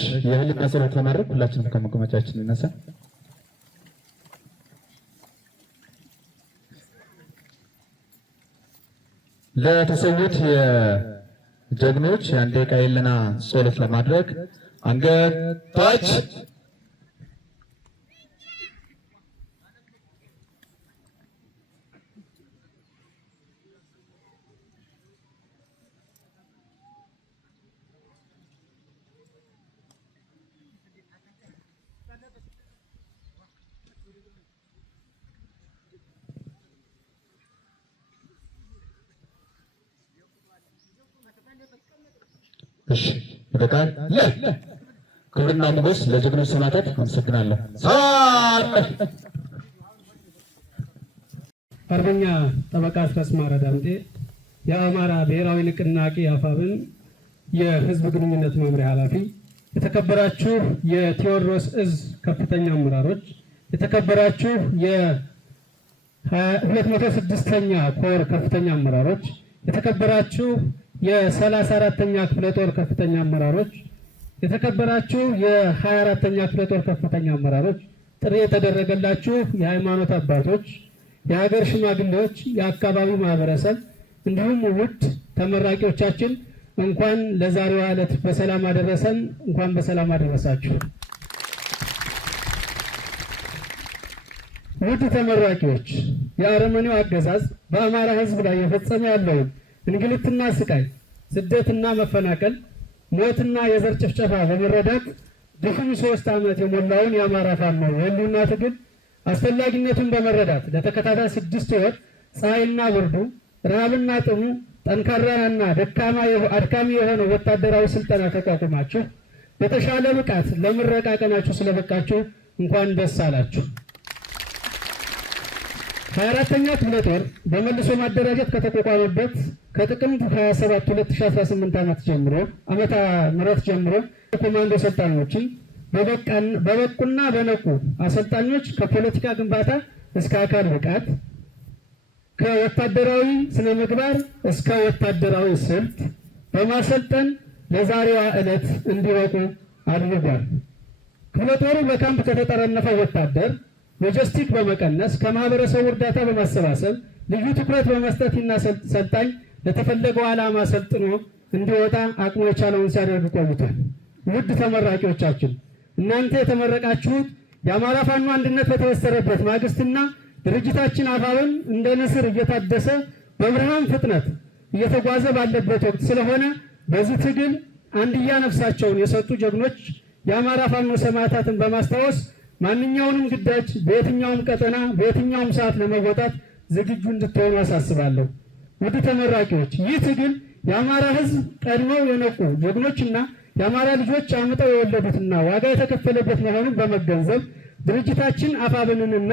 እሺ የህሊና ጸሎት ለማድረግ ሁላችንም ከመቀመጫችን እንነሳ። ለተሰዉት የጀግኖች የአንድ ደቂቃ የህሊና ጸሎት ለማድረግ አንገታች እሺ በቃል ክብርና ሞገስ ለጀግኖች ሰማዕታት አመሰግናለሁ። አርበኛ ጠበቃ አስረስማረ ዳምጤ የአማራ ብሔራዊ ንቅናቄ አፋብን የህዝብ ግንኙነት መምሪያ ኃላፊ፣ የተከበራችሁ የቴዎድሮስ እዝ ከፍተኛ አመራሮች፣ የተከበራችሁ የ206ኛ ኮር ከፍተኛ አመራሮች፣ የተከበራችሁ የ34ኛ ክፍለ ጦር ከፍተኛ አመራሮች፣ የተከበራችሁ የ24ኛ ክፍለ ጦር ከፍተኛ አመራሮች፣ ጥሪ የተደረገላችሁ የሃይማኖት አባቶች፣ የሀገር ሽማግሌዎች፣ የአካባቢው ማህበረሰብ እንዲሁም ውድ ተመራቂዎቻችን እንኳን ለዛሬዋ ዕለት በሰላም አደረሰን፣ እንኳን በሰላም አደረሳችሁ። ውድ ተመራቂዎች፣ የአረመኔው አገዛዝ በአማራ ህዝብ ላይ የፈጸመ ያለውን እንግልትና ስቃይ፣ ስደትና መፈናቀል፣ ሞትና የዘር ጭፍጨፋ በመረዳት ድፍን 3 ዓመት የሞላውን የአማራ ፋኖ የህልውና ትግል አስፈላጊነቱን በመረዳት ለተከታታይ 6 ወር ፀሐይና ብርዱ፣ ረሃብና ጥሙ፣ ጠንካራና አድካሚ የሆነ ወታደራዊ ስልጠና ተቋቁማችሁ በተሻለ ብቃት ለምረቃ ቀናችሁ ስለበቃችሁ እንኳን ደስ አላችሁ። 24ኛ ክፍለ ጦር በመልሶ ማደራጀት ከተቋቋመበት ከጥቅምት 27 2018 ዓመተ ምህረት ጀምሮ ኮማንዶ ሰልጣኞችን በበቁና በነቁ አሰልጣኞች ከፖለቲካ ግንባታ እስከ አካል ብቃት፣ ከወታደራዊ ስነ ምግባር እስከ ወታደራዊ ስልት በማሰልጠን ለዛሬዋ ዕለት እንዲበቁ አድርጓል። ክፍለ ጦሩ በካምፕ ከተጠረነፈው ወታደር ሎጂስቲክ በመቀነስ ከማህበረሰቡ እርዳታ በማሰባሰብ ልዩ ትኩረት በመስጠት እና ሰልጣኝ ለተፈለገው ዓላማ ሰልጥኖ እንዲወጣ አቅሙ የቻለውን ሲያደርግ ቆይቷል። ውድ ተመራቂዎቻችን፣ እናንተ የተመረቃችሁት የአማራ ፋኖ አንድነት በተበሰረበት ማግስትና ድርጅታችን አፋብን እንደ ንስር እየታደሰ በብርሃን ፍጥነት እየተጓዘ ባለበት ወቅት ስለሆነ በዚህ ትግል አንድያ ነፍሳቸውን የሰጡ ጀግኖች የአማራ ፋኖ ሰማዕታትን በማስታወስ ማንኛውንም ግዳጅ በየትኛውም ቀጠና በየትኛውም ሰዓት ለመወጣት ዝግጁ እንድትሆኑ አሳስባለሁ። ውድ ተመራቂዎች፣ ይህ ትግል የአማራ ሕዝብ ቀድመው የነቁ ጀግኖችና የአማራ ልጆች አምጠው የወለዱትና ዋጋ የተከፈለበት መሆኑን በመገንዘብ ድርጅታችን አፋብንና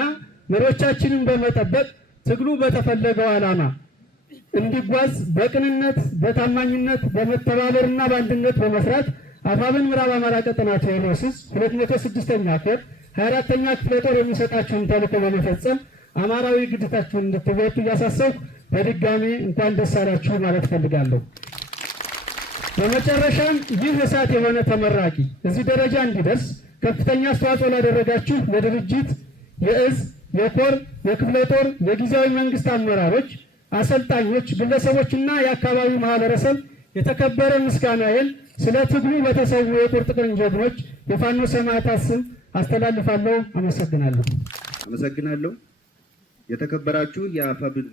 መሪዎቻችንን በመጠበቅ ትግሉ በተፈለገው ዓላማ እንዲጓዝ በቅንነት፣ በታማኝነት፣ በመተባበርና በአንድነት በመስራት አፋብን ምዕራብ አማራ ቀጠና ቴዎድሮስ ዕዝ 206ኛ ኮር 24ኛ ክፍለ ጦር የሚሰጣችሁን ተልዕኮ በመፈጸም አማራዊ ግዴታችሁን እንድትወጡ እያሳሰብኩ በድጋሚ እንኳን ደስ አላችሁ ማለት ፈልጋለሁ። በመጨረሻም ይህ እሳት የሆነ ተመራቂ እዚህ ደረጃ እንዲደርስ ከፍተኛ አስተዋጽኦ ላደረጋችሁ ለድርጅት፣ የእዝ፣ የኮር፣ የክፍለ ጦር፣ የጊዜያዊ መንግስት አመራሮች፣ አሰልጣኞች፣ ግለሰቦችና የአካባቢው ማህበረሰብ የተከበረ ምስጋናዬን ስለ ትግሉ በተሰዉ የቁርጥ ቀን ጀግኖች የፋኖ ሰማዕታት ስም አስተላልፋለሁ። አመሰግናለሁ። የተከበራችሁ የአፋብን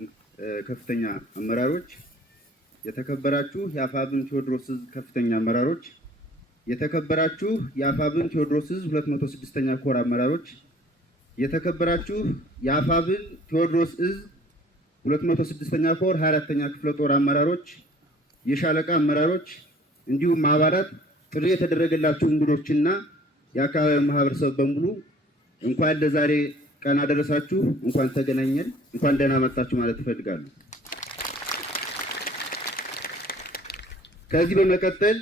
ከፍተኛ አመራሮች፣ የተከበራችሁ የአፋብን ቴዎድሮስ ዕዝ ከፍተኛ አመራሮች፣ የተከበራችሁ የአፋብን ቴዎድሮስ ዕዝ 206ኛ ኮር አመራሮች፣ የተከበራችሁ የአፋብን ቴዎድሮስ ዕዝ 206ኛ ኮር 24ኛ ክፍለ ጦር አመራሮች፣ የሻለቃ አመራሮች እንዲሁም አባላት፣ ጥሪ የተደረገላችሁ እንግዶችና የአካባቢ ማህበረሰብ በሙሉ እንኳን ለዛሬ ቀን አደረሳችሁ፣ እንኳን ተገናኘን፣ እንኳን ደህና መጣችሁ ማለት እፈልጋለሁ። ከዚህ በመቀጠል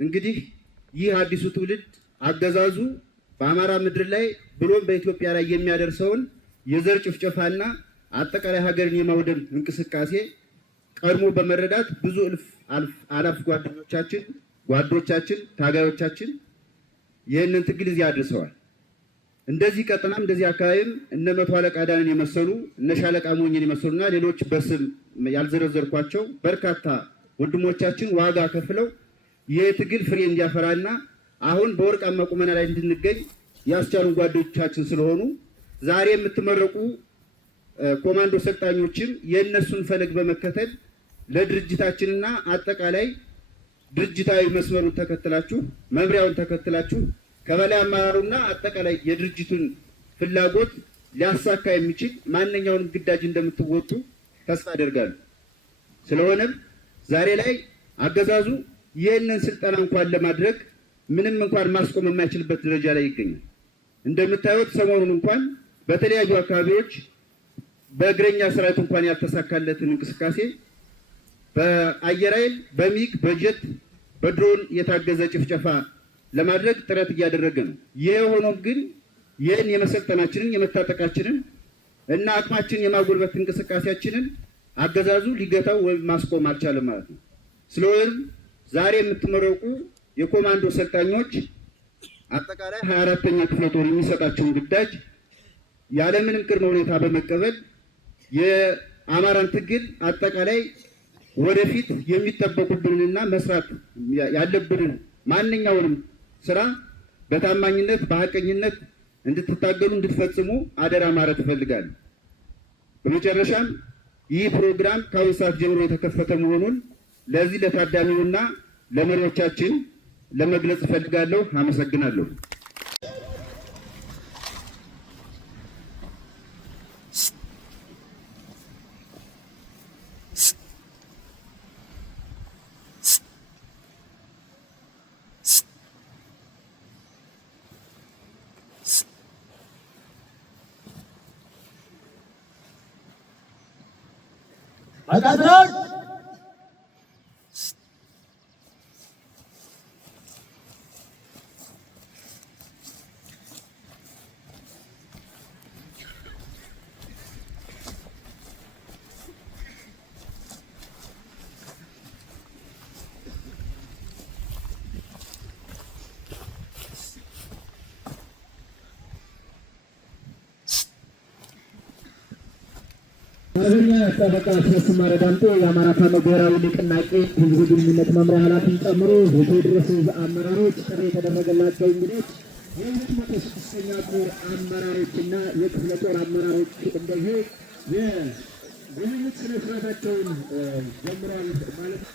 እንግዲህ ይህ አዲሱ ትውልድ አገዛዙ በአማራ ምድር ላይ ብሎም በኢትዮጵያ ላይ የሚያደርሰውን የዘር ጭፍጨፋና አጠቃላይ ሀገርን የማውደም እንቅስቃሴ ቀድሞ በመረዳት ብዙ አላፍ ጓደኞቻችን ጓዶቻችን ታጋዮቻችን ይህንን ትግል እዚህ አድርሰዋል። እንደዚህ ቀጠናም እንደዚህ አካባቢም እነ መቶ አለቃ ዳንን የመሰሉ እነ ሻለቃ ሞኝን የመሰሉና ሌሎች በስም ያልዘረዘርኳቸው በርካታ ወንድሞቻችን ዋጋ ከፍለው የትግል ፍሬ እንዲያፈራና አሁን በወርቃማ ቁመና ላይ እንድንገኝ ያስቻሉን ጓዶቻችን ስለሆኑ ዛሬ የምትመረቁ ኮማንዶ ሰልጣኞችም የእነሱን ፈለግ በመከተል ለድርጅታችንና አጠቃላይ ድርጅታዊ መስመሩን ተከትላችሁ መምሪያውን ተከትላችሁ ከበላይ አመራሩና አጠቃላይ የድርጅቱን ፍላጎት ሊያሳካ የሚችል ማንኛውንም ግዳጅ እንደምትወጡ ተስፋ አደርጋለሁ። ስለሆነም ዛሬ ላይ አገዛዙ ይህንን ስልጠና እንኳን ለማድረግ ምንም እንኳን ማስቆም የማይችልበት ደረጃ ላይ ይገኛል። እንደምታዩት ሰሞኑን እንኳን በተለያዩ አካባቢዎች በእግረኛ ሰራዊት እንኳን ያልተሳካለትን እንቅስቃሴ በአየር ኃይል በሚግ በጀት በድሮን የታገዘ ጭፍጨፋ ለማድረግ ጥረት እያደረገ ነው። ይሄ ሆኖም ግን ይህን የመሰልጠናችንን የመታጠቃችንን እና አቅማችንን የማጎልበት እንቅስቃሴያችንን አገዛዙ ሊገታው ወይም ማስቆም አልቻለም ማለት ነው። ስለሆነም ዛሬ የምትመረቁ የኮማንዶ ሰልጣኞች አጠቃላይ 24ኛ ክፍለ ጦር የሚሰጣቸውን ግዳጅ ያለምንም ቅድመ ሁኔታ በመቀበል የአማራን ትግል አጠቃላይ ወደፊት የሚጠበቁብንና መስራት ያለብንን ማንኛውንም ስራ በታማኝነት በሐቀኝነት እንድትታገሉ እንድትፈጽሙ አደራ ማለት እፈልጋለሁ። በመጨረሻም ይህ ፕሮግራም ከአሁን ሰዓት ጀምሮ የተከፈተ መሆኑን ለዚህ ለታዳሚውና ለመሪዎቻችን ለመግለጽ እፈልጋለሁ። አመሰግናለሁ። አርበኛ ጠበቃ አስረስ ማረዳንቶ የአማራ ፋኖ ብሔራዊ ንቅናቄ ህዝብ ግንኙነት መምሪያ ኃላፊን ጨምሮ የቴዎድሮስ አመራሮች፣ ጥሪ የተደረገላቸው እንግዶች፣ የ206ኛ ኮር አመራሮችና የክፍለ ጦር አመራሮች እንደዚህ የጉብኝት ስነ ስርዓታቸውን ጀምረዋል ማለት ነው።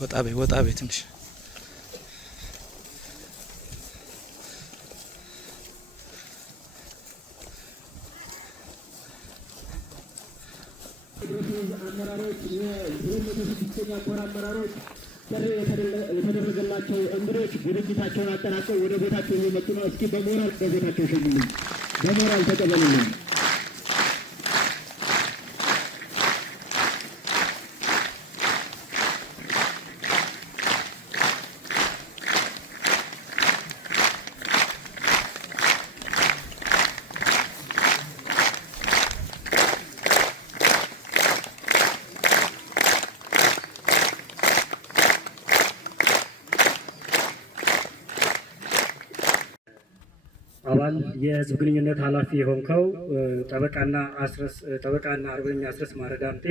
ወጣ ቤ ትንሽ አመራሮች የ206ኛ ኮር አመራሮች ጥሪ የተደረገላቸው እንግዶች ዝግጅታቸውን አጠናቀው ወደ ቦታቸው እየመጡ ነው። እስኪ በሞራል በቦታቸው ሸኙልኝ፣ በሞራል ተቀበሉልኝ። አባል የህዝብ ግንኙነት ኃላፊ የሆንከው ጠበቃና አርበኛ አስረስ ማረዳንቴ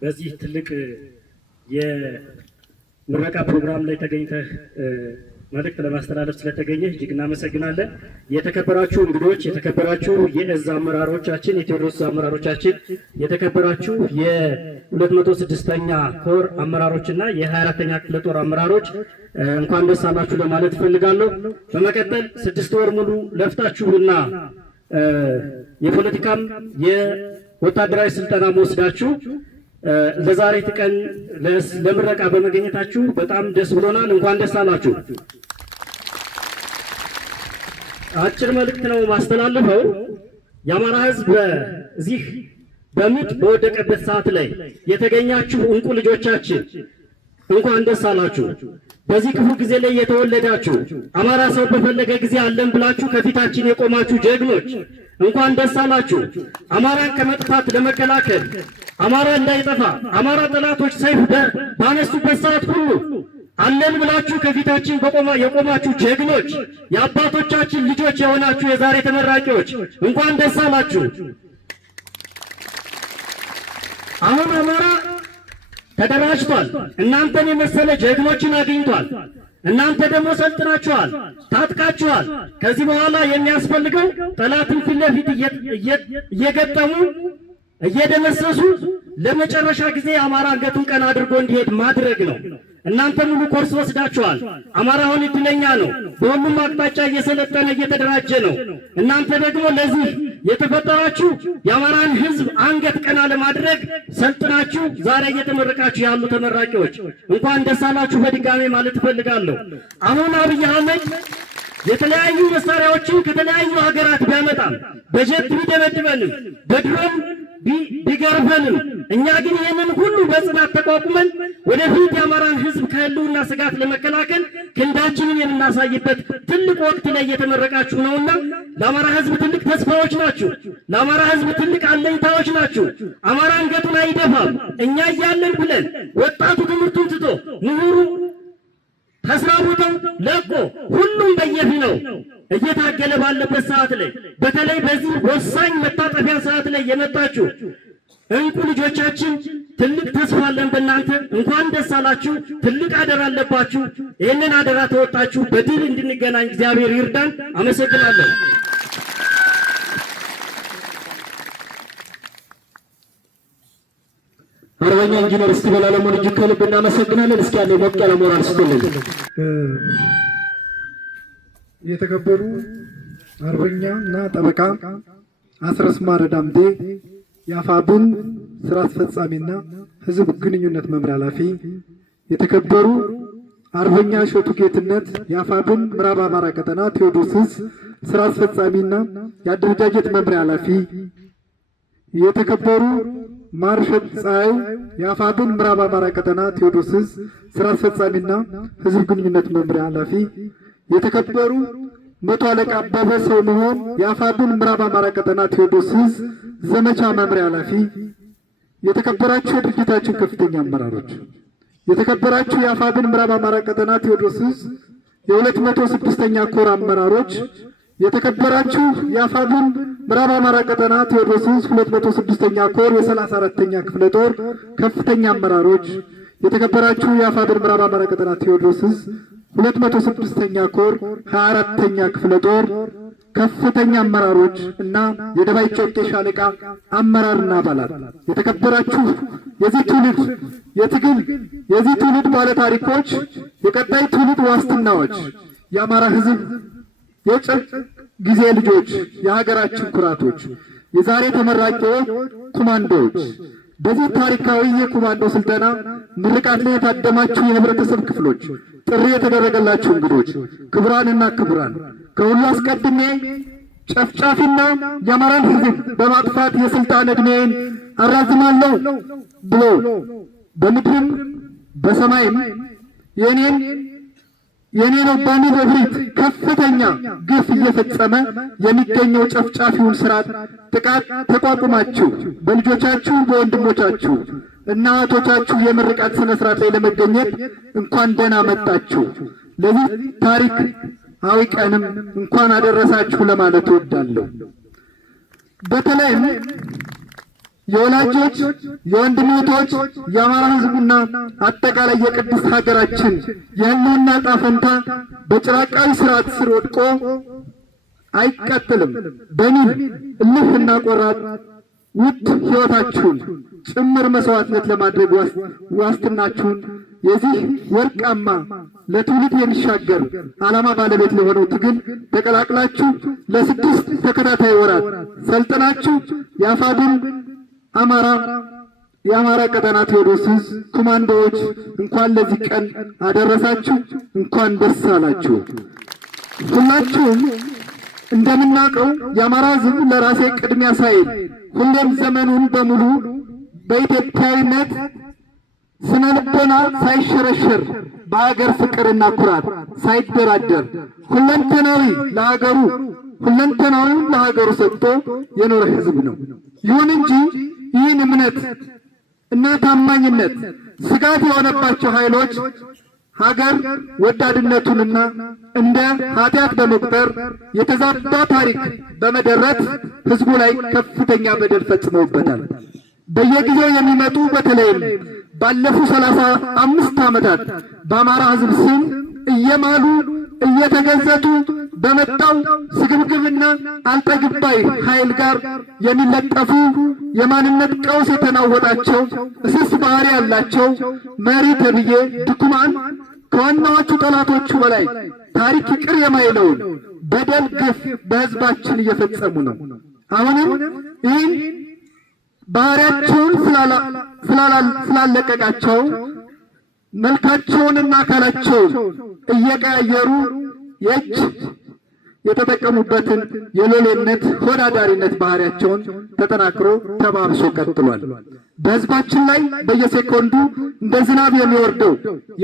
በዚህ ትልቅ የምረቃ ፕሮግራም ላይ ተገኝተህ መልእክት ለማስተላለፍ ስለተገኘ እጅግ እናመሰግናለን። የተከበራችሁ እንግዶች፣ የተከበራችሁ የእዝ አመራሮቻችን፣ የቴዎድሮስ አመራሮቻችን፣ የተከበራችሁ የ206ኛ ኮር አመራሮችና የ24ኛ ክፍለ ጦር አመራሮች እንኳን ደስ አላችሁ ለማለት እፈልጋለሁ። በመቀጠል 6 ወር ሙሉ ለፍታችሁና የፖለቲካም የወታደራዊ ስልጠና መወስዳችሁ ለዛሬ ቀን ለምረቃ በመገኘታችሁ በጣም ደስ ብሎናል። እንኳን ደስ አላችሁ። አጭር መልእክት ነው ማስተላለፈው። የአማራ ሕዝብ እዚህ በምጥ በወደቀበት ሰዓት ላይ የተገኛችሁ እንቁ ልጆቻችን እንኳን ደስ አላችሁ። በዚህ ክፉ ጊዜ ላይ የተወለዳችሁ አማራ ሰው በፈለገ ጊዜ አለን ብላችሁ ከፊታችን የቆማችሁ ጀግኖች እንኳን ደስ አላችሁ። አማራን ከመጥፋት ለመከላከል አማራ እንዳይጠፋ አማራ ጠላቶች ሰይፍ ባነሱበት ሰዓት ሁሉ አለን ብላችሁ ከፊታችን የቆማችሁ ጀግኖች የአባቶቻችን ልጆች የሆናችሁ የዛሬ ተመራቂዎች እንኳን ደስ አላችሁ። አሁን አማራ ተደራጅቷል። እናንተን የመሰለ ጀግኖችን አግኝቷል። እናንተ ደግሞ ሰልጥናችኋል፣ ታጥቃችኋል። ከዚህ በኋላ የሚያስፈልገው ጠላትን ፊት ለፊት እየገጠሙ እየደመሰሱ ለመጨረሻ ጊዜ አማራ አንገቱን ቀና አድርጎ እንዲሄድ ማድረግ ነው። እናንተ ሙሉ ኮርስ ወስዳችኋል። አማራ አሁን እድለኛ ነው። በሁሉም አቅጣጫ እየሰለጠነ እየተደራጀ ነው። እናንተ ደግሞ ለዚህ የተፈጠራችሁ የአማራን ሕዝብ አንገት ቀና ለማድረግ ሰልጥናችሁ ዛሬ እየተመረቃችሁ ያሉ ተመራቂዎች እንኳን ደስ አላችሁ በድጋሜ ማለት እፈልጋለሁ። አሁን አብይ አህመድ የተለያዩ መሳሪያዎችን ከተለያዩ ሀገራት ቢያመጣም በጀት ቢደበድበንም በድሮን ቢገርፈንም እኛ ግን ይህንን ሁሉ በጽናት ተቋቁመን ወደፊት የአማራን ሕዝብ ከህልውና ስጋት ለመከላከል ክንዳችንን የምናሳይበት ትልቅ ወቅት ላይ እየተመረቃችሁ ነውና ለአማራ ሕዝብ ትልቅ ተስፋዎች ናችሁ። ለአማራ ሕዝብ ትልቅ አለኝታዎች ናችሁ። አማራ አንገቱን አይደፋም። እኛ እያለን ብለን ወጣቱ ትምህርቱን ትቶ ምሁሩ ከስራ ቦታው ለቆ ሁሉም በየፊናው እየታገለ ባለበት ሰዓት ላይ በተለይ በዚህ ወሳኝ መታጠፊያ ሰዓት ላይ የመጣችሁ እንቁ ልጆቻችን ትልቅ ተስፋ አለን በእናንተ። እንኳን ደስ አላችሁ። ትልቅ አደራ አለባችሁ። ይህንን አደራ ተወጣችሁ በድል እንድንገናኝ እግዚአብሔር ይርዳን። አመሰግናለሁ። አርበኛ ኢንጂነር እስቲበላ ለሞን እጅግ ከልብ እናመሰግናለን። እስኪ ያለ ሞቅ ያለ ሞራል ስጡልን። የተከበሩ አርበኛ እና ጠበቃ አስረስ ማረ ዳምጤ የአፋብን ስራ አስፈጻሚና ህዝብ ግንኙነት መምሪያ ኃላፊ፣ የተከበሩ አርበኛ ሾቱ ጌትነት የአፋብን ምዕራብ አማራ ቀጠና ቴዎድሮስ ስራ አስፈጻሚና የአደረጃጀት መምሪያ ኃላፊ፣ የተከበሩ ማርሸት ፀሐይ የአፋብን ምዕራብ አማራ ቀጠና ቴዎድሮስ ስራ አስፈጻሚና ህዝብ ግንኙነት መምሪያ ኃላፊ፣ የተከበሩ መቶ አለቃ አበበ ሰው መሆን የአፋብን ምዕራብ አማራ ቀጠና ቴዎድሮስ ዘመቻ መምሪያ ኃላፊ፣ የተከበራችሁ የድርጅታችን ከፍተኛ አመራሮች፣ የተከበራችሁ የአፋብን ምዕራብ አማራ ቀጠና ቴዎድሮስ የ206ኛ ኮር አመራሮች፣ የተከበራችሁ የአፋብን ምዕራብ አማራ ቀጠና ቴዎድሮስ 206ኛ ኮር የ34ኛ ክፍለ ጦር ከፍተኛ አመራሮች፣ የተከበራችሁ የአፋብን ምዕራብ አማራ ቀጠና ቴዎድሮስ 206ኛ ኮር 24ኛ ክፍለ ጦር ከፍተኛ አመራሮች እና የደባይ ጮቄ ሻለቃ አመራርና አባላት፣ የተከበራችሁ የዚህ ትውልድ ባለ ታሪኮች፣ የቀጣይ ትውልድ ዋስትናዎች፣ የአማራ ሕዝብ የጭንቅ ጊዜ ልጆች፣ የሀገራችን ኩራቶች፣ የዛሬ ተመራቂዎች ኮማንዶዎች፣ በዚህ ታሪካዊ የኮማንዶ ስልጠና ምርቃት ላይ የታደማችሁ የህብረተሰብ ክፍሎች፣ ጥሪ የተደረገላችሁ እንግዶች፣ ክቡራንና ክቡራን፣ ከሁሉ አስቀድሜ ጨፍጫፊና የአማራን ሕዝብ በማጥፋት የስልጣን ዕድሜን አራዝማለሁ ብሎ በምድርም በሰማይም የኔ ነው በሚል እብሪት ከፍተኛ ግፍ እየፈጸመ የሚገኘው ጨፍጫፊውን ስርዓት ጥቃት ተቋቁማችሁ በልጆቻችሁ በወንድሞቻችሁ እና እህቶቻችሁ የምርቃት ስነ ስርዓት ላይ ለመገኘት እንኳን ደህና መጣችሁ። ለዚህ ታሪካዊ ቀንም እንኳን አደረሳችሁ ለማለት እወዳለሁ። በተለይም የወላጆች የወንድም እህቶች የአማራ ሕዝብና አጠቃላይ የቅድስት ሀገራችን የህልውና ዕጣ ፈንታ በጭራቃዊ ስርዓት ስር ወድቆ አይቀጥልም በሚል እልህና ቆራጥ ውድ ሕይወታችሁን ጭምር መስዋዕትነት ለማድረግ ዋስትናችሁን የዚህ ወርቃማ ለትውልድ የሚሻገር ዓላማ ባለቤት ለሆነው ትግል ተቀላቅላችሁ ለ6 ተከታታይ ወራት ሰልጥናችሁ የአፋብን የአማራ ቀጠና ቴዎድሮስ ዕዝ ኮማንዶዎች እንኳን ለዚህ ቀን አደረሳችሁ፣ እንኳን ደስ አላችሁ። ሁላችሁም እንደምናውቀው የአማራ ሕዝብ ለራሴ ቅድሚያ ሳይል ሁሌም ዘመኑን በሙሉ በኢትዮጵያዊነት ስነ ልቦና ሳይሸረሸር በሀገር ፍቅርና ኩራት ሳይደራደር ሁለንተናዊውን ለሀገሩ ሰጥቶ የኖረ ሕዝብ ነው። ይሁን እንጂ ይህን እምነት እና ታማኝነት ስጋት የሆነባቸው ኃይሎች ሀገር ወዳድነቱንና እንደ ኃጢአት በመቁጠር የተዛባ ታሪክ በመደረት ሕዝቡ ላይ ከፍተኛ በደል ፈጽመውበታል። በየጊዜው የሚመጡ በተለይም ባለፉት 35 ዓመታት በአማራ ሕዝብ ስም እየማሉ እየተገዘቱ በመጣው ስግብግብና አልጠግባይ ኃይል ጋር የሚለጠፉ የማንነት ቀውስ የተናወጣቸው እስስ ባህሪ ያላቸው መሪ ተብዬ ድኩማን ከዋናዎቹ ጠላቶቹ በላይ ታሪክ ይቅር የማይለውን በደል ግፍ በሕዝባችን እየፈጸሙ ነው። አሁንም ይህን ባህሪያቸውን ስላለቀቃቸው መልካቸውንና አካላቸውን እየቀያየሩ የእጅ የተጠቀሙበትን የሎሌነት ሆዳዳሪነት ባህሪያቸውን ተጠናክሮ ተባብሶ ቀጥሏል። በሕዝባችን ላይ በየሴኮንዱ እንደ ዝናብ የሚወርደው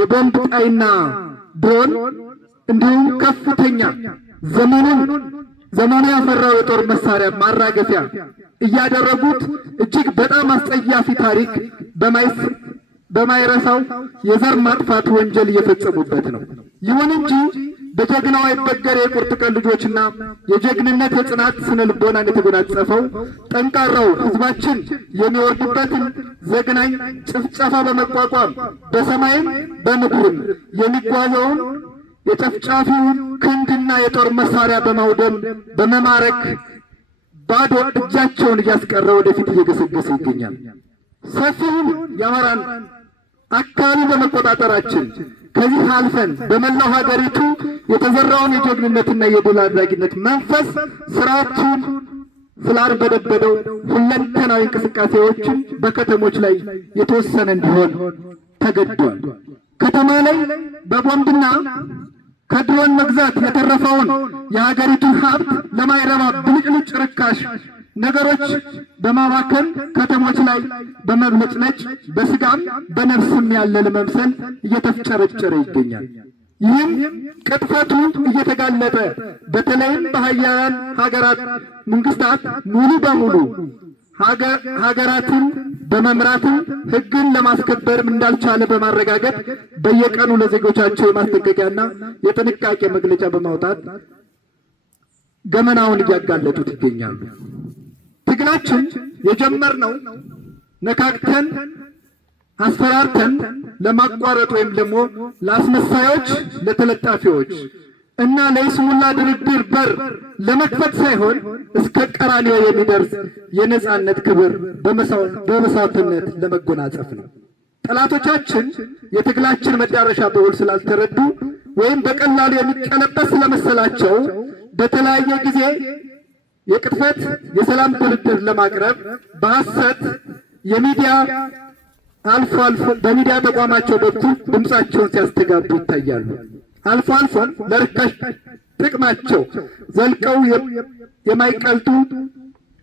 የቦምብ ጣይና ድሮን እንዲሁም ከፍተኛ ዘመኑ ያፈራው የጦር መሳሪያ ማራገፊያ እያደረጉት እጅግ በጣም አስጸያፊ ታሪክ በማይረሳው የዘር ማጥፋት ወንጀል እየፈጸሙበት ነው። ይሁን እንጂ በጀግናው አይበገሬ የቁርጥ ቀን ልጆችና የጀግንነት የጽናት ስነ ልቦናን የተጎናጸፈው ጠንካራው ሕዝባችን የሚወርድበትን ዘግናኝ ጭፍጨፋ በመቋቋም በሰማይም በምድርም የሚጓዘውን የጨፍጫፊውን ክንድና የጦር መሳሪያ በማውደም በመማረክ ባዶ እጃቸውን እያስቀረ ወደፊት እየገሰገሰ ይገኛል። ሰፊውን የአማራን አካባቢ በመቆጣጠራችን ከዚህ አልፈን በመላው ሀገሪቱ የተዘራውን የጀግንነትና የድል አድራጊነት መንፈስ ስርዓቱን ስላርበደበደው ሁለንተናዊ እንቅስቃሴዎችን በከተሞች ላይ የተወሰነ እንዲሆን ተገዷል። ከተማ ላይ በቦምብና ከድሮን መግዛት የተረፈውን የሀገሪቱን ሀብት ለማይረባ ብልጭልጭ ርካሽ ነገሮች በማባከን ከተሞች ላይ በመብለጭለጭ በስጋም በነፍስም ያለ ለመምሰል እየተፍጨረጨረ ይገኛል። ይህም ቅጥፈቱ እየተጋለጠ በተለይም በሀያላን ሀገራት መንግስታት ሙሉ በሙሉ ሀገራትን በመምራትም ሕግን ለማስከበርም እንዳልቻለ በማረጋገጥ በየቀኑ ለዜጎቻቸው የማስጠንቀቂያና የጥንቃቄ መግለጫ በማውጣት ገመናውን እያጋለጡት ይገኛሉ። ትግላችን የጀመርነው ነካክተን አስፈራርተን ለማቋረጥ ወይም ደግሞ ለአስመሳዮች ለተለጣፊዎች እና ለይስሙላ ድርድር በር ለመክፈት ሳይሆን እስከ ቀራንዮ የሚደርስ የነጻነት ክብር በመስዋዕትነት ለመጎናጸፍ ነው። ጠላቶቻችን የትግላችን መዳረሻ በውል ስላልተረዱ ወይም በቀላሉ የሚቀለበስ ስለመሰላቸው በተለያየ ጊዜ የቅጥፈት የሰላም ድርድር ለማቅረብ በሐሰት የሚዲያ አልፎ በሚዲያ ተቋማቸው በኩል ድምፃቸውን ሲያስተጋቡ ይታያሉ። አልፎ አልፎም ለርካሽ ጥቅማቸው ዘልቀው የማይቀልጡ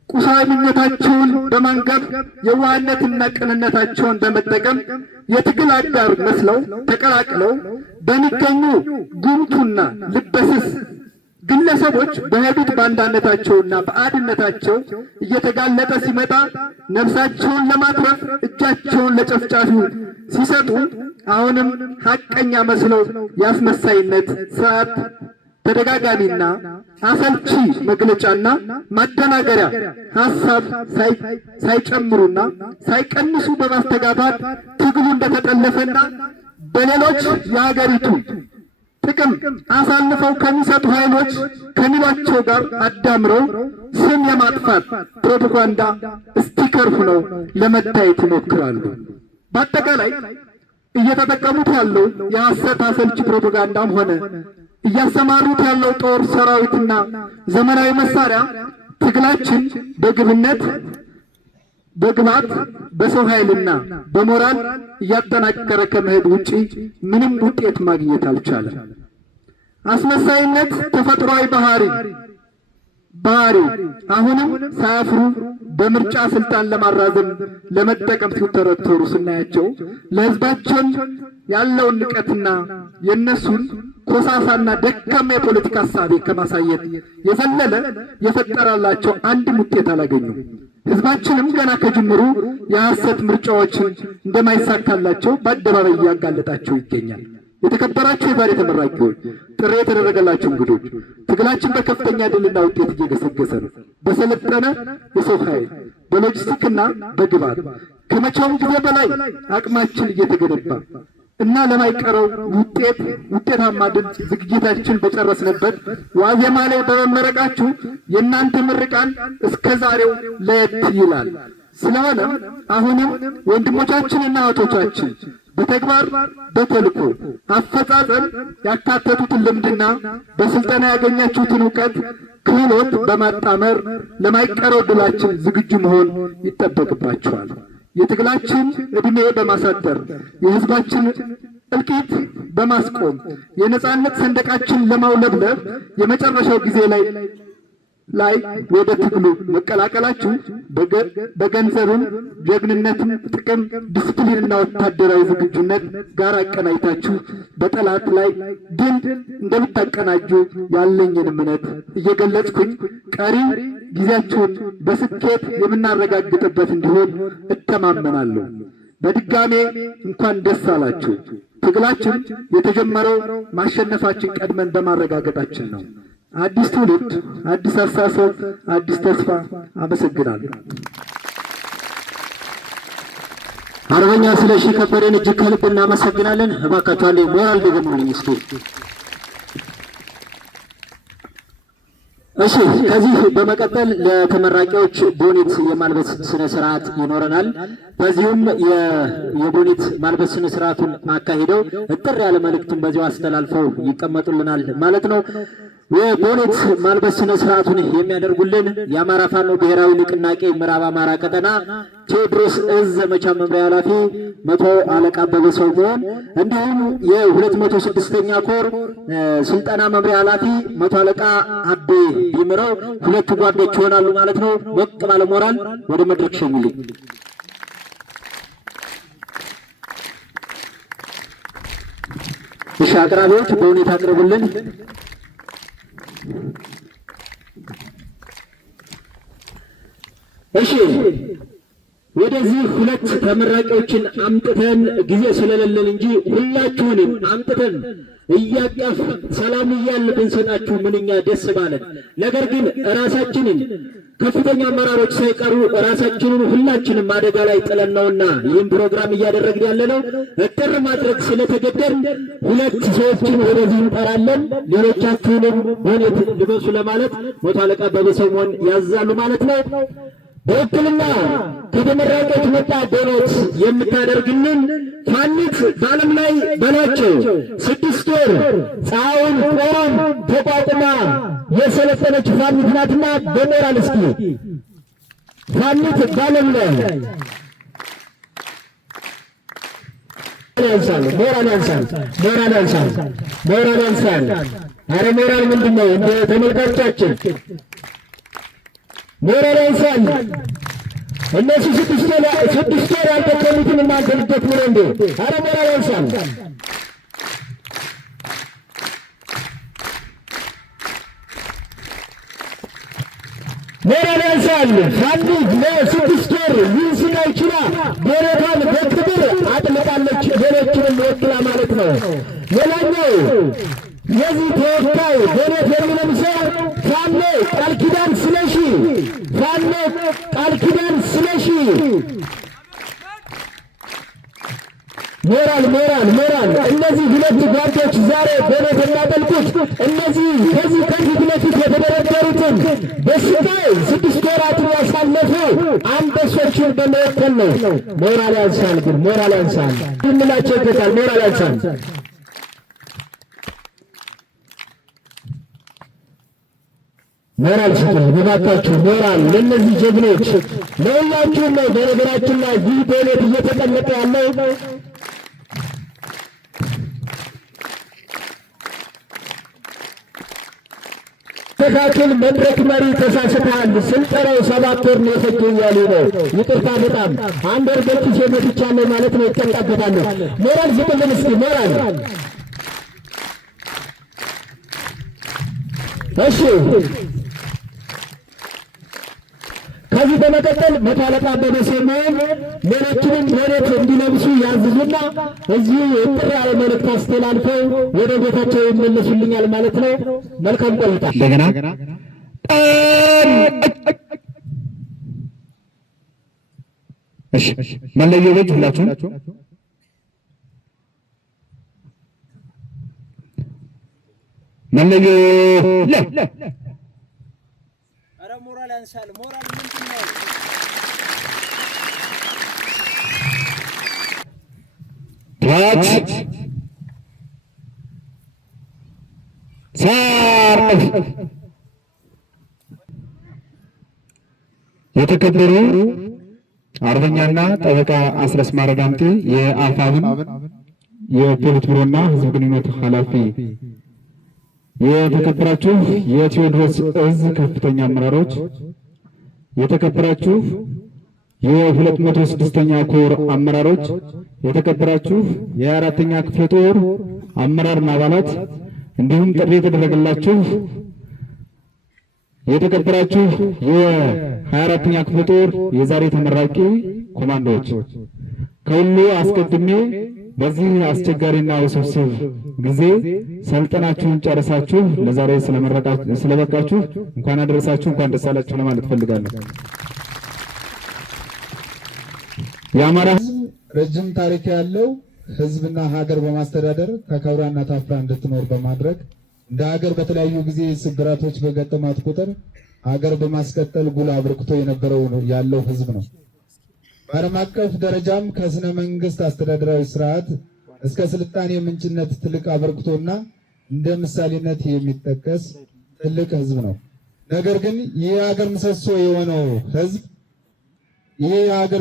ቁሳዊ ምኞታቸውን በማንገብ የዋህነትና ቅንነታቸውን በመጠቀም የትግል አጋር መስለው ተቀላቅለው በሚገኙ ጉምቱና ልበስስ ግለሰቦች በሄዱት ባንዳነታቸውና በአድነታቸው እየተጋለጠ ሲመጣ ነፍሳቸውን ለማትረፍ እጃቸውን ለጨፍጫፊው ሲሰጡ አሁንም ሐቀኛ መስለው የአስመሳይነት ስርዓት ተደጋጋሚና አሰልቺ መግለጫና ማደናገሪያ ሐሳብ ሳይጨምሩና ሳይቀንሱ በማስተጋባት ትግሉ እንደተጠለፈና በሌሎች የሀገሪቱ ጥቅም አሳልፈው ከሚሰጡ ኃይሎች ከሚሏቸው ጋር አዳምረው ስም የማጥፋት ፕሮፓጋንዳ ስቲከር ሆነው ለመታየት ይሞክራሉ። በአጠቃላይ እየተጠቀሙት ያለው የሐሰት አሰልቺ ፕሮፓጋንዳም ሆነ እያሰማሩት ያለው ጦር ሰራዊትና ዘመናዊ መሳሪያ ትግላችን በግብነት በግባት በሰው ኃይልና በሞራል እያጠናከረ ከመሄድ ውጪ ምንም ውጤት ማግኘት አልቻለም። አስመሳይነት ተፈጥሯዊ ባህሪ አሁንም ሳያፍሩ በምርጫ ስልጣን ለማራዘም ለመጠቀም ሲተረተሩ ስናያቸው ለሕዝባችን ያለውን ንቀትና የነሱን ኮሳሳና ደካማ የፖለቲካ ሐሳብ ከማሳየት የዘለለ የፈጠራላቸው አንድም ውጤት አላገኙም። ሕዝባችንም ገና ከጅምሩ የሐሰት ምርጫዎችን እንደማይሳካላቸው በአደባባይ እያጋለጣቸው ይገኛል። የተከበራችሁ የዛሬ ተመራቂዎች፣ ጥሪ የተደረገላችሁ እንግዶች፣ ትግላችን በከፍተኛ ድልና ውጤት እየገሰገሰ ነው። በሰለጠነ የሰው ኃይል በሎጂስቲክና በግብዓት ከመቼውም ጊዜ በላይ አቅማችን እየተገነባ እና ለማይቀረው ውጤታማ ድል ዝግጅታችን በጨረስንበት ዋዜማ ላይ በመመረቃችሁ የእናንተ ምርቃን እስከ ዛሬው ለየት ይላል። ስለሆነም አሁንም ወንድሞቻችንና እህቶቻችን በተግባር በተልእኮ አፈጻጸም ያካተቱትን ልምድና በስልጠና ያገኛችሁትን ዕውቀት ክህሎት በማጣመር ለማይቀረው ድላችን ዝግጁ መሆን ይጠበቅባችኋል። የትግላችን ዕድሜ በማሳጠር የሕዝባችን እልቂት በማስቆም የነጻነት ሰንደቃችን ለማውለብለብ የመጨረሻው ጊዜ ላይ ወደ ትግሉ መቀላቀላችሁ በገንዘብም ጀግንነትም ጥቅም ዲስፕሊንና ወታደራዊ ዝግጁነት ጋር አቀናጅታችሁ በጠላት ላይ ድል እንደምታቀናጁ ያለኝን እምነት እየገለጽኩኝ ቀሪ ጊዜያችሁን በስኬት የምናረጋግጥበት እንዲሆን እተማመናለሁ። በድጋሜ እንኳን ደስ አላችሁ። ትግላችን የተጀመረው ማሸነፋችን ቀድመን በማረጋገጣችን ነው። አዲስ ትውልድ፣ አዲስ አስተሳሰብ፣ አዲስ ተስፋ። አመሰግናለሁ። አርበኛ ስለሺ ከበደን እጅግ ከልብ እናመሰግናለን። እባካችሁ አንዴ ሞራል ደግሞልኝ እስኪ። እሺ፣ ከዚህ በመቀጠል ለተመራቂዎች ቦኔት የማልበስ ስነ ስርዓት ይኖረናል። በዚሁም የቦኔት ማልበስ ስነ ስርዓቱን አካሂደው እጥር ያለ መልእክቱን በዚያው አስተላልፈው ይቀመጡልናል ማለት ነው። የቦኔት ማልበስ ስነ ስርዓቱን የሚያደርጉልን የአማራ ፋኖ ብሔራዊ ንቅናቄ ምዕራብ አማራ ቀጠና ቴዎድሮስ እዝ ዘመቻ መምሪያ ኃላፊ መቶ አለቃ አበበ ሰውመሆን እንዲሁም የ206ኛ ኮር ስልጠና መምሪያ ኃላፊ መቶ አለቃ አቤ ቢምረው ሁለቱ ጓዶች ይሆናሉ ማለት ነው። ሞቅ ባለ ሞራል ወደ መድረክ ሸኙልኝ። እሺ፣ አቅራቢዎች በሁኔታ አቅርቡልን። እሺ፣ ወደዚህ ሁለት ተመራቂዎችን አምጥተን ጊዜ ስለሌለን እንጂ ሁላችሁንም አምጥተን እያቀፍ ሰላም እያልን ብንሰጣችሁ ምንኛ ደስ ባለን። ነገር ግን ራሳችንን ከፍተኛ አመራሮች ሳይቀሩ ራሳችንን ሁላችንም አደጋ ላይ ጥለን ነውና ይህን ፕሮግራም እያደረግን ያለነው እጥር ማድረግ ስለተገደድን ሁለት ሰዎችን ወደዚህ እንጠራለን። ሌሎቻችሁንም ቦኔት ልበሱ ለማለት መቶ አለቃ አበበ ሰውመሆን ያዛሉ ማለት ነው። በውክልና ከተመራቂዎች መጣ ቦኔት የምታደርግልን ፋኒት በዓለም ላይ በላቸው 6 ወር ፀሐዩን ቆራም ተቋቁማ የሰለጠነች ፋኒት ናትና በሞራል እስኪ ፋኒት በዓለም ላይ ያንሳል፣ ሞራል ያንሳል፣ ሞራል ያንሳል፣ ሞራል ያንሳል። አረ ሞራል ምንድነው? እንደ ተመልካቾቻችን ሞራል ያንሳል። እነሱ 6 ወር ያልተከሉትን እናንተ ልትደክሙ ነው እንዴ? አረ ሞራል ያንሳል። ሞራል ያንሳል። ፋኒት ለ6 ወር ይህን ስቃይ ችላ ቦኔቷን በክብር አጥልቃለች። ሌሎችንም ወክላ ማለት ነው። ሌላኛው የዚህ ተወካይ ቦኔት ቃል ኪዳን ስለሺ ሞራል እነዚህ ሁለት ጓዶች ዛሬ በቤት የሚያጠልቁት እነዚህ ከዚህ ከፊት ለፊት የተደረደሩትን በስቃይ 6 ወራትን ያሳለፉ አንበሶችን በመወከል ነው። ሞራል ያንሳል፣ ግን ሞራል ያንሳል እንላቸው ይገባል። ሞራል ያንሳል። ሞራል ስጡ እባካችሁ፣ ሞራል ለእነዚህ ጀግኖች ለሁላችሁም ነው። በነገራችን ላይ ይህ በቤት እየተቀመጠ ያለው ተካክል መድረክ መሪ ተሳስተሃል፣ ስልጠናው 7 ወር ነው የፈጀው እያሉ ነው። ይቅርታ በጣም አንድ ወር በኪሴ መጥቻለሁ ማለት ነው። ይጠቃበታለሁ። ሞራል ስጡልን እስኪ ሞራል። እሺ ከዚህ በመቀጠል መቶ አለቃ አበበ ሰሞን ሌሎችንም መሬት እንዲለብሱ ያዝዙና እዚሁ የጥሪ ያለ መልእክት አስተላልፈው ወደ ቤታቸው ይመለሱልኛል ማለት ነው። መልካም ቆይታ። እንደገና እሺ፣ መለዮ በጅ ሁላችሁም መለዮ ሞራል ያንሳል። ሞራል ምንድን ነው? ታች ሳር የተከበሩ አርበኛና ጠበቃ አስረስ ማረ ዳምጤ የአፋብን የፖሊት ቢሮና ሕዝብ ግንኙነት ኃላፊ፣ የተከበራችሁ የቴዎድሮስ እዝ ከፍተኛ አመራሮች፣ የተከበራችሁ የ206ኛ ኮር አመራሮች፣ የተከበራችሁ የ4ኛ ክፍለ ጦር አመራርና አባላት እንዲሁም ጥሪ የተደረገላችሁ የተከበራችሁ የ24ኛ ክፍለ ጦር የዛሬ ተመራቂ ኮማንዶዎች፣ ከሁሉ አስቀድሜ በዚህ አስቸጋሪና ውስብስብ ጊዜ ሰልጠናችሁን ጨርሳችሁ ለዛሬ ስለበቃችሁ እንኳን አደረሳችሁ፣ እንኳን ደስ አላችሁ ለማለት ፈልጋለሁ። የአማራ ሕዝብ ረጅም ታሪክ ያለው ሕዝብና ሀገር በማስተዳደር ተከብራና ታፍራ እንድትኖር በማድረግ እንደ ሀገር በተለያዩ ጊዜ ስብራቶች በገጠማት ቁጥር ሀገር በማስቀጠል ጉልህ አበርክቶ የነበረው ያለው ሕዝብ ነው። በዓለም አቀፍ ደረጃም ከስነ መንግስት አስተዳደራዊ ስርዓት እስከ ስልጣኔ ምንጭነት ትልቅ አበርክቶና እንደ ምሳሌነት የሚጠቀስ ትልቅ ሕዝብ ነው። ነገር ግን ይህ የሀገር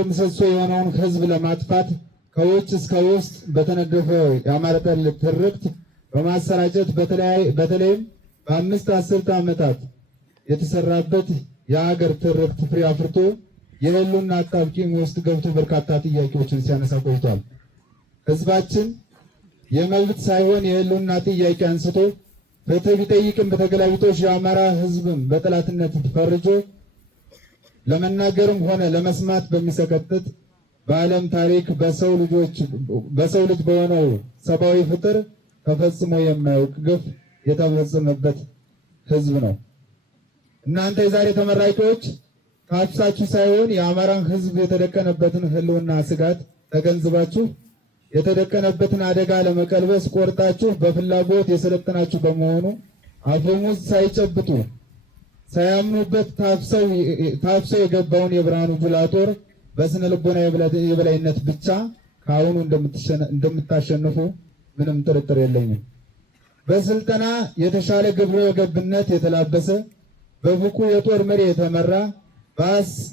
ምሰሶ የሆነውን ሕዝብ ለማጥፋት ከውጭ እስከ ውስጥ በተነደፈ የአማራ ጠል ትርክት በማሰራጨት በተለይም በ5 አስርተ ዓመታት የተሰራበት የሀገር ትርክት ፍሬ አፍርቶ የህልውና አጣብቂኝ ውስጥ ገብቶ በርካታ ጥያቄዎችን ሲያነሳ ቆይቷል። ህዝባችን የመብት ሳይሆን የህልውና ጥያቄ አንስቶ ፍትህ ቢጠይቅም በተገላቢጦሽ የአማራ ህዝብም በጠላትነት ፈርጆ ለመናገርም ሆነ ለመስማት በሚሰቀጥጥ በዓለም ታሪክ በሰው ልጅ በሆነው ሰብአዊ ፍጥር ተፈጽሞ የማያውቅ ግፍ የተፈጸመበት ህዝብ ነው። እናንተ የዛሬ ተመራቂዎች ካፍሳችሁ ሳይሆን የአማራን ህዝብ የተደቀነበትን ህልውና ስጋት ተገንዝባችሁ የተደቀነበትን አደጋ ለመቀልበስ ቆርጣችሁ በፍላጎት የሰለጠናችሁ በመሆኑ አፈሙዝ ሳይጨብጡ ሳያምኑበት ታፍሰው የገባውን የብርሃኑ ጁላ ጦር በስነ ልቦና የበላይነት ብቻ ከአሁኑ እንደምታሸንፉ ምንም ጥርጥር የለኝም። በስልጠና የተሻለ ግብረ ገብነት የተላበሰ በብቁ የጦር መሪ የተመራ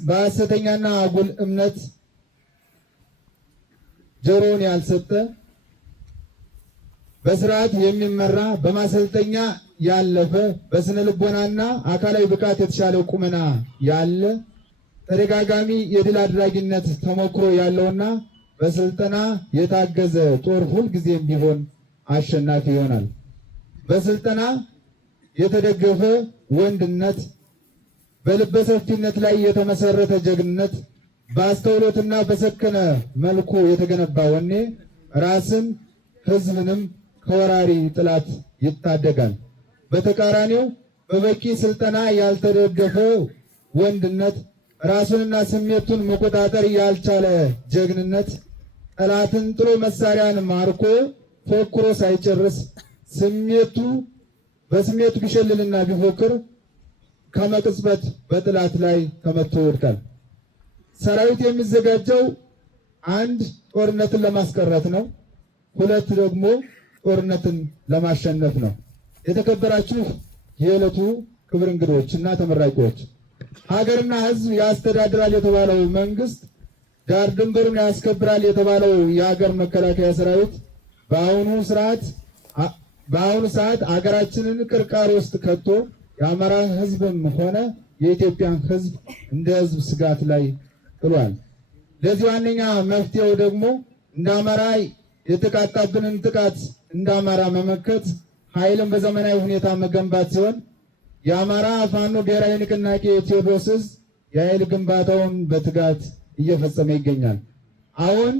በሐሰተኛና አጉል እምነት ጆሮውን ያልሰጠ በስርዓት የሚመራ በማሰልጠኛ ያለፈ በስነ ልቦናና አካላዊ ብቃት የተሻለ ቁመና ያለ ተደጋጋሚ የድል አድራጊነት ተሞክሮ ያለውና በስልጠና የታገዘ ጦር ሁልጊዜም ቢሆን አሸናፊ ይሆናል። በስልጠና የተደገፈ ወንድነት፣ በልበ ሰፊነት ላይ የተመሰረተ ጀግንነት፣ በአስተውሎትና በሰከነ መልኩ የተገነባ ወኔ ራስን ሕዝብንም ከወራሪ ጥላት ይታደጋል። በተቃራኒው በበቂ ስልጠና ያልተደገፈ ወንድነት ራሱንና ስሜቱን መቆጣጠር ያልቻለ ጀግንነት ጠላትን ጥሎ መሳሪያን ማርኮ ፎክሮ ሳይጨርስ በስሜቱ ቢሸልልና ቢፎክር ከመቅጽበት በጠላት ላይ ተመቶ ይወድቃል። ሰራዊት የሚዘጋጀው አንድ ጦርነትን ለማስቀረት ነው፣ ሁለት ደግሞ ጦርነትን ለማሸነፍ ነው። የተከበራችሁ የዕለቱ ክብር እንግዶች እና ተመራቂዎች፣ ሀገርና ሕዝብ ያስተዳድራል የተባለው መንግስት፣ ዳር ድንበሩን ያስከብራል የተባለው የሀገር መከላከያ ሰራዊት በአሁኑ ሰዓት ሀገራችንን ቅርቃር ውስጥ ከቶ የአማራ ሕዝብም ሆነ የኢትዮጵያን ሕዝብ እንደ ሕዝብ ስጋት ላይ ጥሏል። ለዚህ ዋነኛ መፍትሄው ደግሞ እንደ አማራ የተቃጣብንን ጥቃት እንደ አማራ መመከት፣ ኃይልን በዘመናዊ ሁኔታ መገንባት ሲሆን የአማራ ፋኖ ብሔራዊ ንቅናቄ ቴዎድሮስ ዕዝ የኃይል ግንባታውን በትጋት እየፈጸመ ይገኛል። አሁን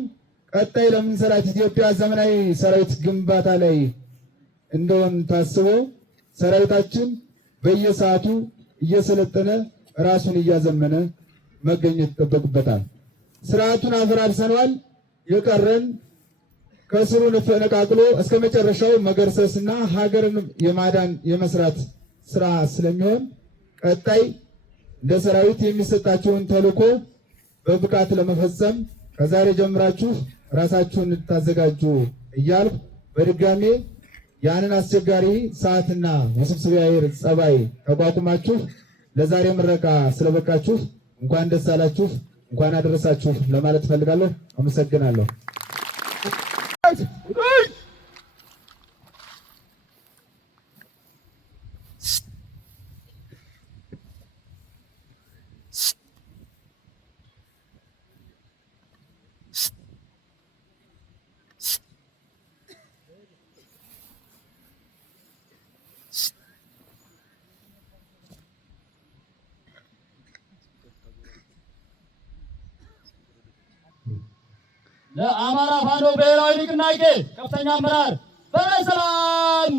ቀጣይ ለምንሰራት ኢትዮጵያ ዘመናዊ ሰራዊት ግንባታ ላይ እንደሆን ታስቦ ሰራዊታችን በየሰዓቱ እየሰለጠነ ራሱን እያዘመነ መገኘት ይጠበቅበታል። ስርዓቱን አፈራርሰናል። የቀረን ከስሩ ነቃቅሎ እስከ መጨረሻው መገርሰስና ሀገርን የማዳን የመስራት ስራ ስለሚሆን ቀጣይ እንደ ሰራዊት የሚሰጣቸውን ተልዕኮ በብቃት ለመፈጸም ከዛሬ ጀምራችሁ ራሳችሁን እንድታዘጋጁ እያልኩ በድጋሜ ያንን አስቸጋሪ ሰዓትና ውስብስብ የአየር ጸባይ ተቋቁማችሁ ለዛሬ ምረቃ ስለበቃችሁ እንኳን ደስ አላችሁ፣ እንኳን አደረሳችሁ ለማለት ፈልጋለሁ። አመሰግናለሁ። ለአማራ ፋኖ ብሔራዊ ንቅናቄ ከፍተኛ አመራር በሰላም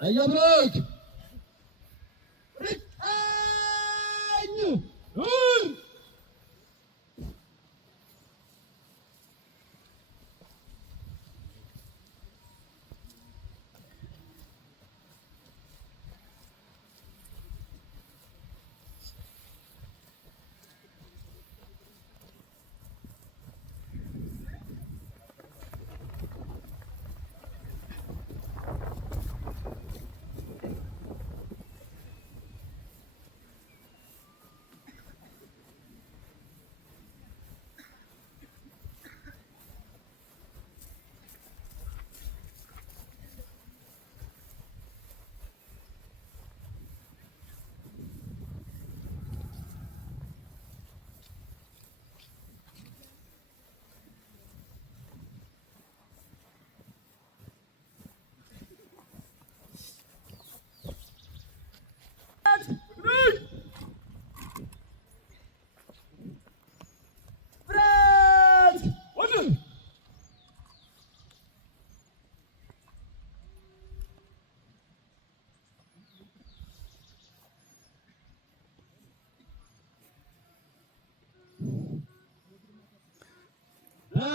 አየብሮክ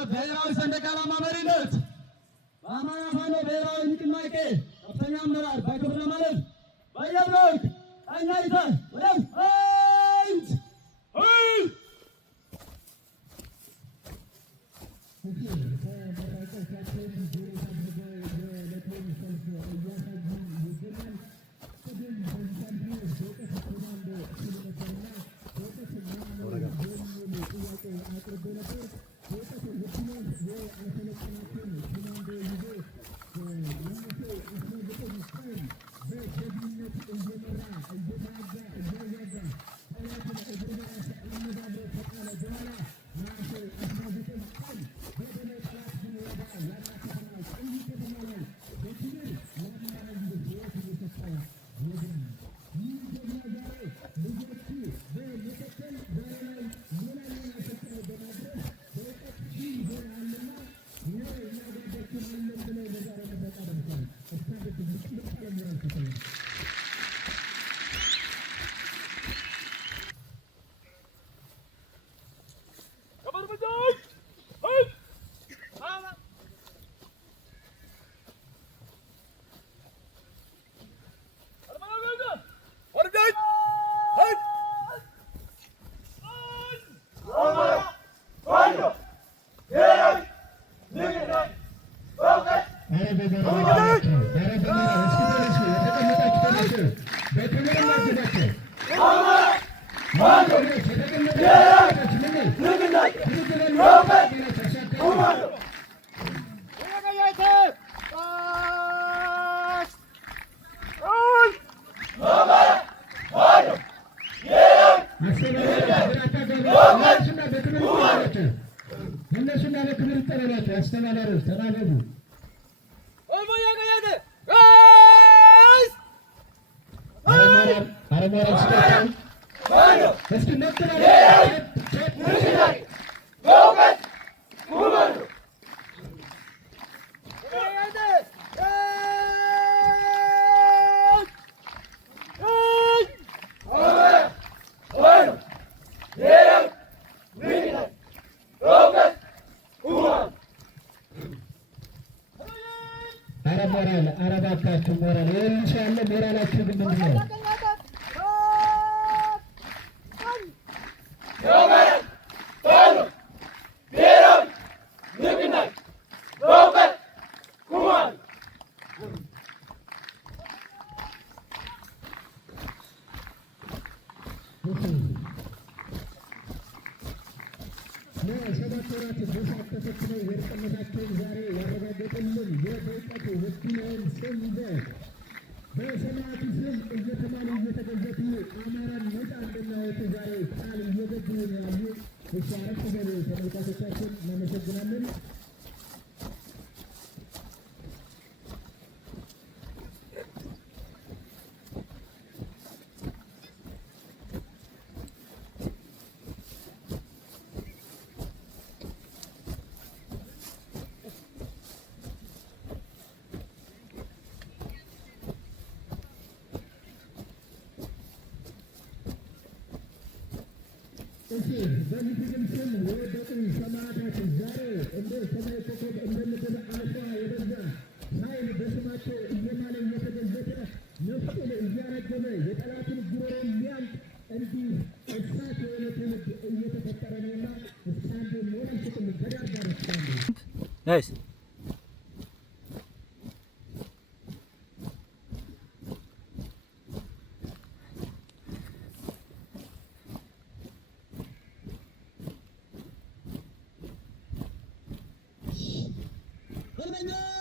ብሔራዊ ሰንደቅ ዓላማ መሪነት በአማራ ፋኖ ብሔራዊ ንቅናቄ ከፍተኛ አመራር በክብር ለማለት በየብሎክ ቀኝ አይተህ ወደም አይት እነሱና በክብር ይጠራላቸው አስተማሪዎች ተናገሩ። ሞራል አረባካችሁ ሞራል ይሄን ያለ ሞራላችሁ ግን ምንድን ነው? ሰባት ወራት በሳት ተፈትነው ወርቅነታቸውን ዛሬ ያረጋገጡልን የበእውቀቱ ወኪልን ስም ይዘው በሰማዕቱ ስም እየተማሉ እየተገዘቱ አማራን ነፃ እንድናወጡ ዛሬ ቃል እየገቡ ነው ያሉ። እሺ አረፍ በሉ ተመልካቾቻችን፣ እናመሰግናለን። በሚትግል ስም የወደቁ ሰማዕታት ዛሬ እንደ ሰማይ ኮከብ እንደ ምድር አሸዋ የበዛ ኃይል በስማቸው እየማለ እየተገዘተ ነፍሱን እያረገበ የጠላትን ጉሮሮ የሚያልቅ እንዲህ እሳት የሆነ ትውልድ እየተፈጠረ ነውና እስካንዱ ሞራል ስጥል በዳር ዳር እስካንዱ Venga.